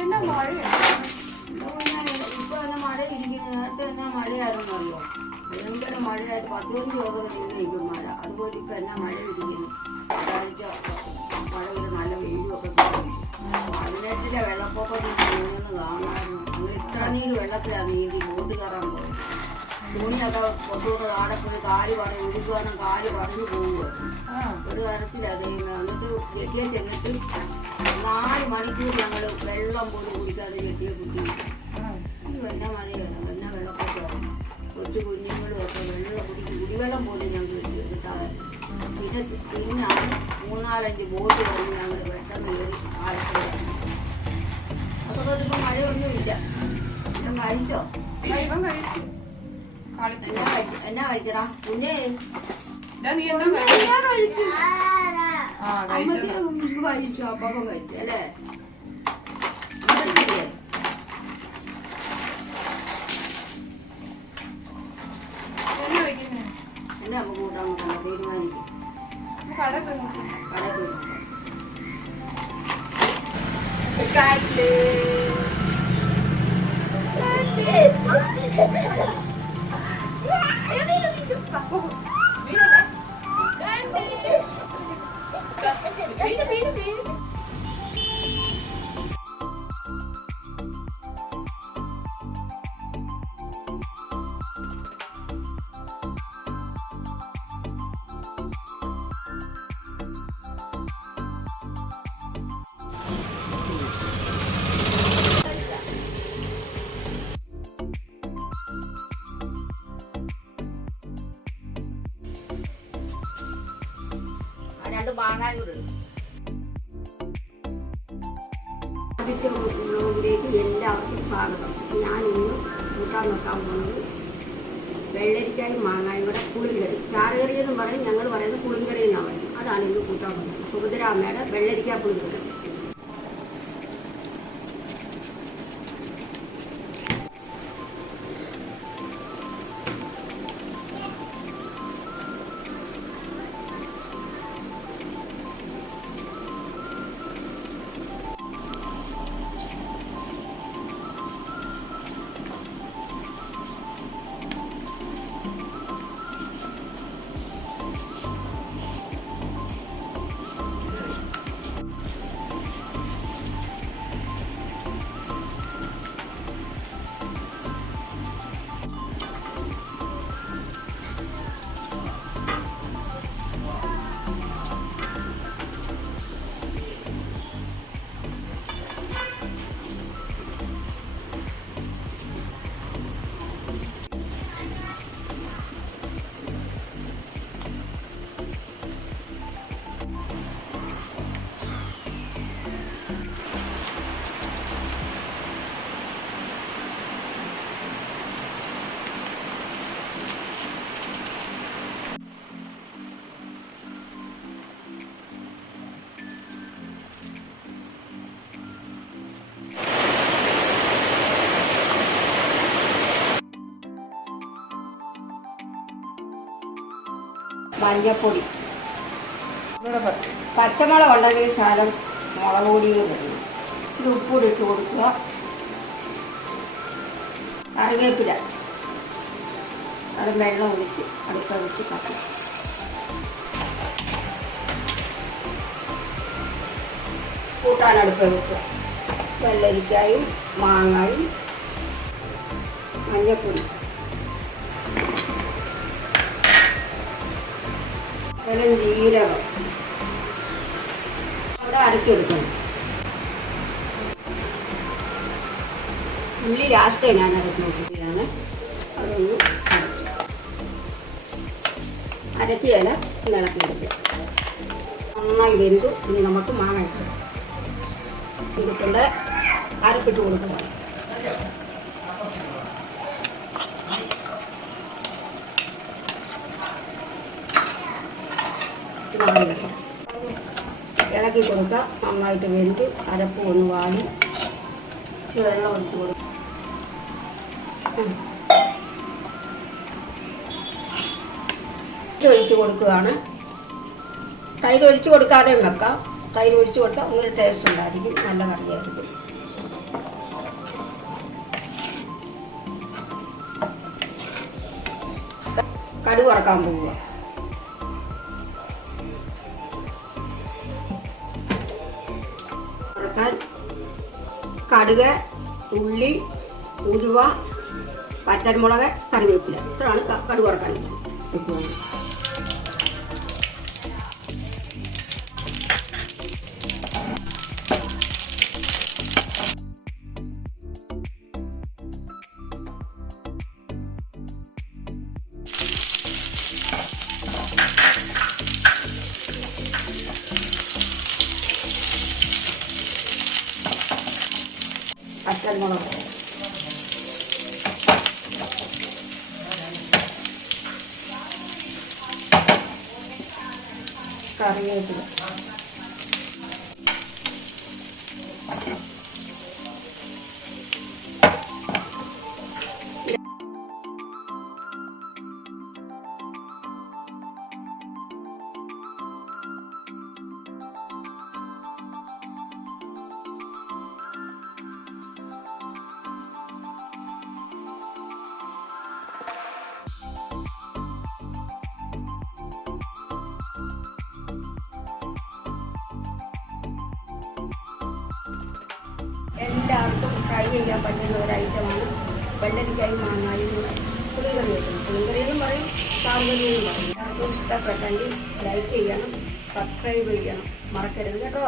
എന്നാ മഴയാണ് ഇപ്പൊ തന്നെ മഴ ഇരിക്കുന്നു. നേരത്തെ എന്നാ മഴയായിരുന്നല്ലോ, ഭയങ്കര മഴയായിട്ട് 10 ദിവസം നിൽക്കും മഴ. അതുപോലെ ഇപ്പൊ എന്നാ മഴ ഇരിക്കുന്നു. ഒരാഴ്ച മഴ ഒരു നല്ല വെയിലും ഒക്കെ കിട്ടും. 18-ലെ വെള്ളപ്പൊക്കം നീങ്ങുന്നു കാണാമായിരുന്നു. ഞങ്ങൾ ഇത്ര നീര് വെള്ളത്തിലാണ് നീന്തി ബോട്ട് കയറാൻ പോയത്. തുണിയൊക്കെ പൊട്ടോട്ട് ആടപ്പോയി കാല് പറഞ്ഞു ഒഴുകുവാനും കാല് പറഞ്ഞു പോകുമായിരുന്നു. ഒരു തരത്തിലത് എന്നിട്ട് വെട്ടിയെ ചെന്നിട്ട് 4 മണിക്കൂർ ഞങ്ങൾ വെള്ളം പോലും കുടിക്കാതെ വെട്ടിയെ കുട്ടി. എന്നാ മഴയാണ്, എന്നാ വെള്ളപ്പൊക്കമാണ്. കൊച്ചു കുഞ്ഞുങ്ങളും ഒക്കെ വെള്ളം കുടിവെള്ളം പോലും ഞങ്ങൾ കിട്ടാതെ പിന്നെ 3-4-5 ബോട്ട് കഴിഞ്ഞ് ഞങ്ങൾ പെട്ടെന്ന് കയറി ആലപ്പുഴ. അതൊക്കെ ഇപ്പം മഴയൊന്നുമില്ല. ഞാൻ കഴിച്ചോ? കഴിച്ചു. എന്നാ കഴിച്ചടാ കുഞ്ഞേ? നീ എന്താ ഞാൻ കഴിച്ചു. കഴിച്ചു കഴിച്ചു, അപ്പം കഴിച്ചു അല്ലേ? എന്നാ നമുക്ക് കൂട്ടാൻ നോക്കാം, തീരുമാനിക്കും. കട പോയി ആദ്യത്തെ വ്ലോഗിലേക്ക് എല്ലാവർക്കും സ്വാഗതം. ഞാൻ ഇന്ന് കൂട്ടാൻ വെക്കാൻ പോകുന്നത് വെള്ളരിക്കായും മാങ്ങായും കൂടെ പുളിങ്കറി. ചാറുകറി എന്നും പറയും, ഞങ്ങൾ പറയുന്നത് പുളിങ്കറി എന്നാണ് പറയുന്നത്. അതാണ് ഇന്ന് കൂട്ടാൻ പോകുന്നത്. സുഭദ്രാമ്മയുടെ വെള്ളരിക്ക പുളിങ്കറി. മഞ്ഞപ്പൊടി, പച്ചമുളക് ഉണ്ടെങ്കിൽ ശകലം മുളക് പൊടിയും കൊടുക്കണം. ഇച്ചിരി ഉപ്പൂടി ഇട്ട് കൊടുക്കുക. കറിവേപ്പില, ശകലം വെള്ളം ഒഴിച്ച് അടുത്ത വെച്ച് കത്തി. കൂട്ടാൻ അടുപ്പ് വെക്കുക. വെള്ളരിക്കായും മാങ്ങായും മഞ്ഞപ്പൊടി, ജീരകം അവിടെ അരച്ചെടുക്കണം. ഉള്ളി ലാസ്റ്റ് ഞാൻ അരച്ച് നോക്കുകയാണ്. അതൊന്ന് അരക്കിയല ഇളക്കിയെടുക്കുക. നന്നായി വെന്തു. ഇനി നമുക്ക് മാങ്ങ ഇട്ടിട്ടുണ്ട് അരപ്പിട്ട് കൊടുക്കുക. ഇളക്കി കൊടുക്കുക. നന്നായിട്ട് വെന്ത് അരപ്പ് ഒന്ന് വാടി വെള്ളം ഒഴിച്ച് കൊടുക്കുക. ഒഴിച്ച് കൊടുക്കുകയാണ്. തൈര് ഒഴിച്ച് കൊടുക്കാതെയും വെക്കാം. തൈര് ഒഴിച്ച് കൊടുത്താൽ ഒന്നൊരു ടേസ്റ്റ് ഉണ്ടായിരിക്കും, നല്ല കറിയായിരിക്കും. കടുക് വറക്കാൻ പോവുക. വറക്കാൻ കടുക്, ഉള്ളി, ഉലുവ, പച്ചമുളക്, കറിവേപ്പില, ഇത്രയാണ് കടുക് വറക്കാൻ വെക്കുന്നത്. പച്ചമുളക്, കറിവേപ്പില, എല്ലാവർക്കും ട്രൈ ചെയ്യാൻ പറ്റുന്ന ഒരു ഐറ്റമാണ് വെള്ളരിക്കായും മാങ്ങായും കൂടെ പുളിങ്കറി വെക്കുന്നത്. പുളിങ്കറി എന്നും പറയും, സാറുകറി എന്നും പറയും. എല്ലാവർക്കും ഇഷ്ടപ്പെട്ടെങ്കിൽ ലൈക്ക് ചെയ്യണം, സബ്സ്ക്രൈബ് ചെയ്യണം, മറക്കരുത് കേട്ടോ.